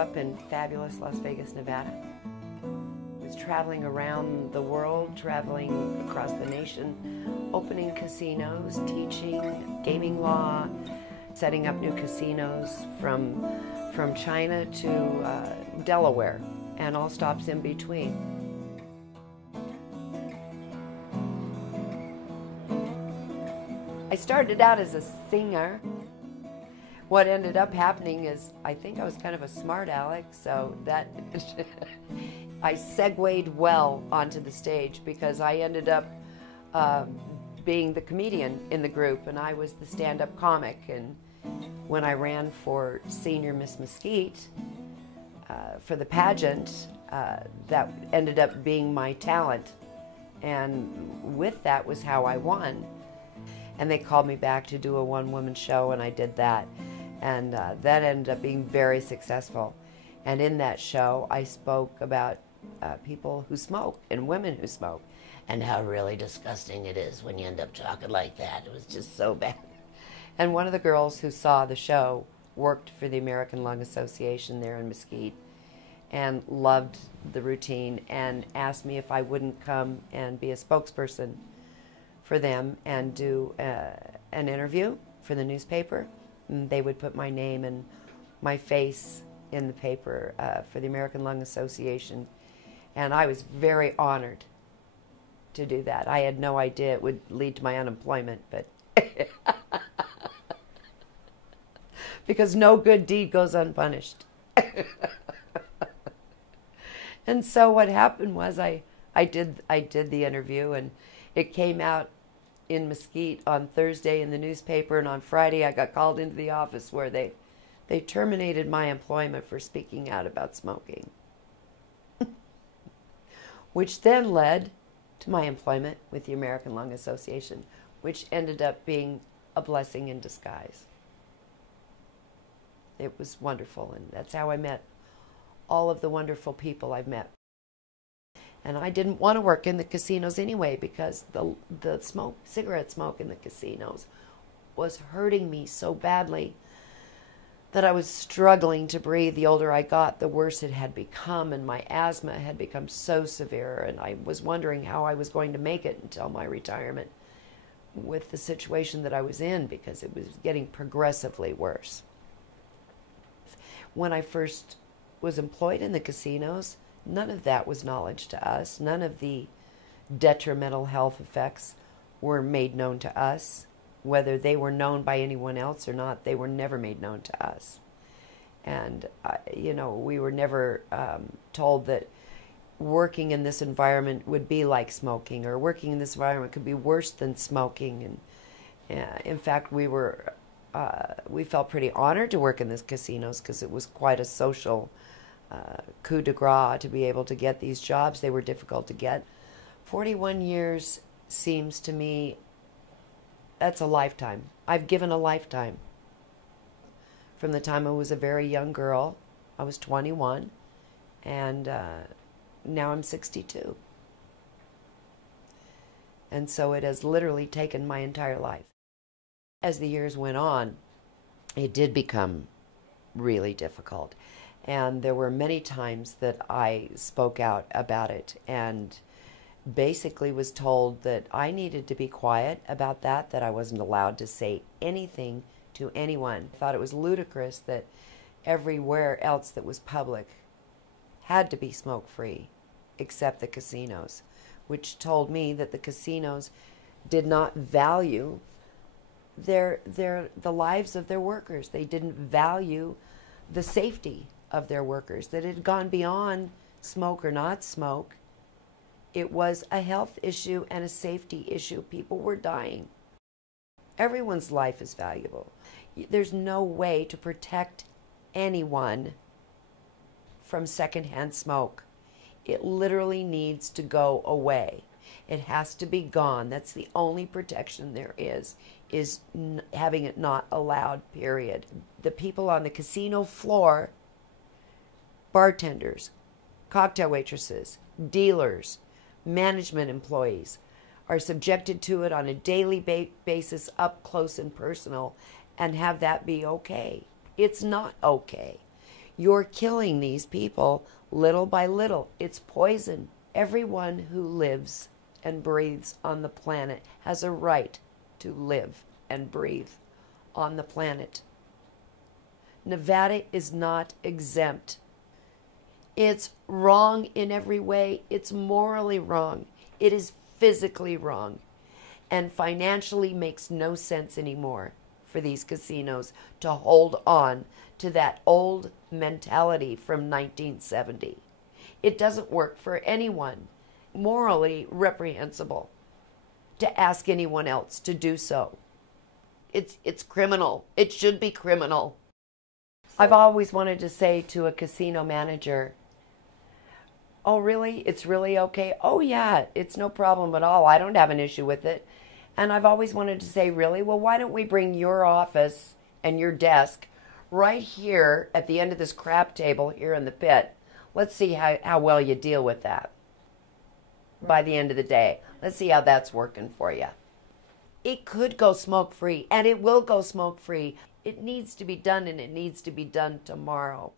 up in fabulous Las Vegas, Nevada. I was traveling around the world, traveling across the nation, opening casinos, teaching gaming law, setting up new casinos from China to Delaware and all stops in between. I started out as a singer. What ended up happening is I think I was kind of a smart aleck, so that I segued well onto the stage because I ended up being the comedian in the group, and I was the stand-up comic. And when I ran for Senior Miss Mesquite for the pageant, that ended up being my talent, and with that was how I won. And they called me back to do a one-woman show, and I did that. And that ended up being very successful. And in that show, I spoke about people who smoke and women who smoke and how really disgusting it is when you end up talking like that. It was just so bad. And one of the girls who saw the show worked for the American Lung Association there in Mesquite and loved the routine and asked me if I wouldn't come and be a spokesperson for them and do an interview for the newspaper. And they would put my name and my face in the paper for the American Lung Association. And I was very honored to do that. I had no idea it would lead to my unemployment, but because no good deed goes unpunished. And so what happened was I did the interview, and it came out in Mesquite on Thursday in the newspaper, and on Friday I got called into the office where they terminated my employment for speaking out about smoking. Which then led to my employment with the American Lung Association, which ended up being a blessing in disguise. It was wonderful, and that's how I met all of the wonderful people I've met. And I didn't want to work in the casinos anyway because the cigarette smoke in the casinos was hurting me so badly that I was struggling to breathe. The older I got, the worse it had become, and my asthma had become so severe, and I was wondering how I was going to make it until my retirement with the situation that I was in because it was getting progressively worse. When I first was employed in the casinos, none of that was knowledge to us. None of the detrimental health effects were made known to us. Whether they were known by anyone else or not, they were never made known to us. And, we were never told that working in this environment would be like smoking, or working in this environment could be worse than smoking. And in fact, we felt pretty honored to work in the casinos because it was quite a social coup de grace to be able to get these jobs. They were difficult to get. 41 years seems to me, that's a lifetime. I've given a lifetime. From the time I was a very young girl, I was 21, and now I'm 62. And so it has literally taken my entire life. As the years went on, it did become really difficult. And there were many times that I spoke out about it and basically was told that I needed to be quiet about that I wasn't allowed to say anything to anyone. I thought it was ludicrous that everywhere else that was public had to be smoke-free except the casinos, which told me that the casinos did not value the lives of their workers. They didn't value the safety of their workers, that it had gone beyond smoke or not smoke. It was a health issue and a safety issue. People were dying. Everyone's life is valuable. There's no way to protect anyone from secondhand smoke. It literally needs to go away. It has to be gone. That's the only protection there is having it not allowed, period. The people on the casino floor, bartenders, cocktail waitresses, dealers, management employees, are subjected to it on a daily basis, up close and personal, and have that be okay. It's not okay. You're killing these people little by little. It's poison. Everyone who lives and breathes on the planet has a right to live and breathe on the planet. Nevada is not exempt. It's wrong in every way. It's morally wrong. It is physically wrong. And financially makes no sense anymore for these casinos to hold on to that old mentality from 1970. It doesn't work for anyone. Morally reprehensible to ask anyone else to do so. It's criminal. It should be criminal. I've always wanted to say to a casino manager, oh, really? It's really okay? Oh, yeah, it's no problem at all. I don't have an issue with it. And I've always wanted to say, really? Well, why don't we bring your office and your desk right here at the end of this crap table here in the pit? Let's see how well you deal with that by the end of the day. Let's see how that's working for you. It could go smoke-free, and it will go smoke-free. It needs to be done, and it needs to be done tomorrow.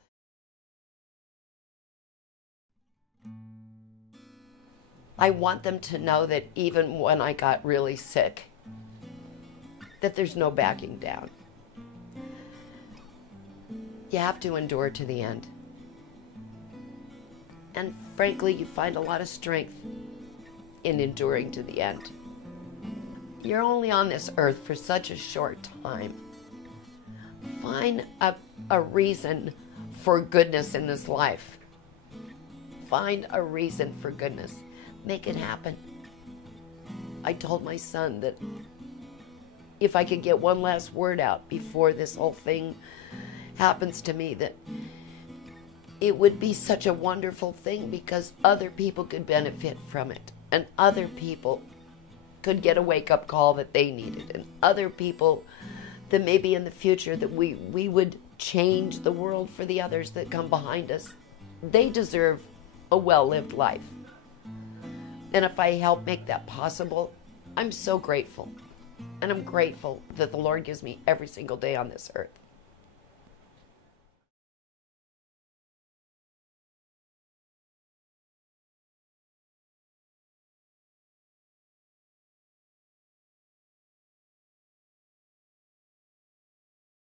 I want them to know that even when I got really sick, that there's no backing down. You have to endure to the end. And frankly, you find a lot of strength in enduring to the end. You're only on this earth for such a short time. Find a reason for goodness in this life. Find a reason for goodness. Make it happen. I told my son that if I could get one last word out before this whole thing happens to me, that it would be such a wonderful thing because other people could benefit from it, and other people could get a wake-up call that they needed, and other people that maybe in the future that we would change the world for the others that come behind us. They deserve a well-lived life. And if I help make that possible, I'm so grateful. And I'm grateful that the Lord gives me every single day on this earth.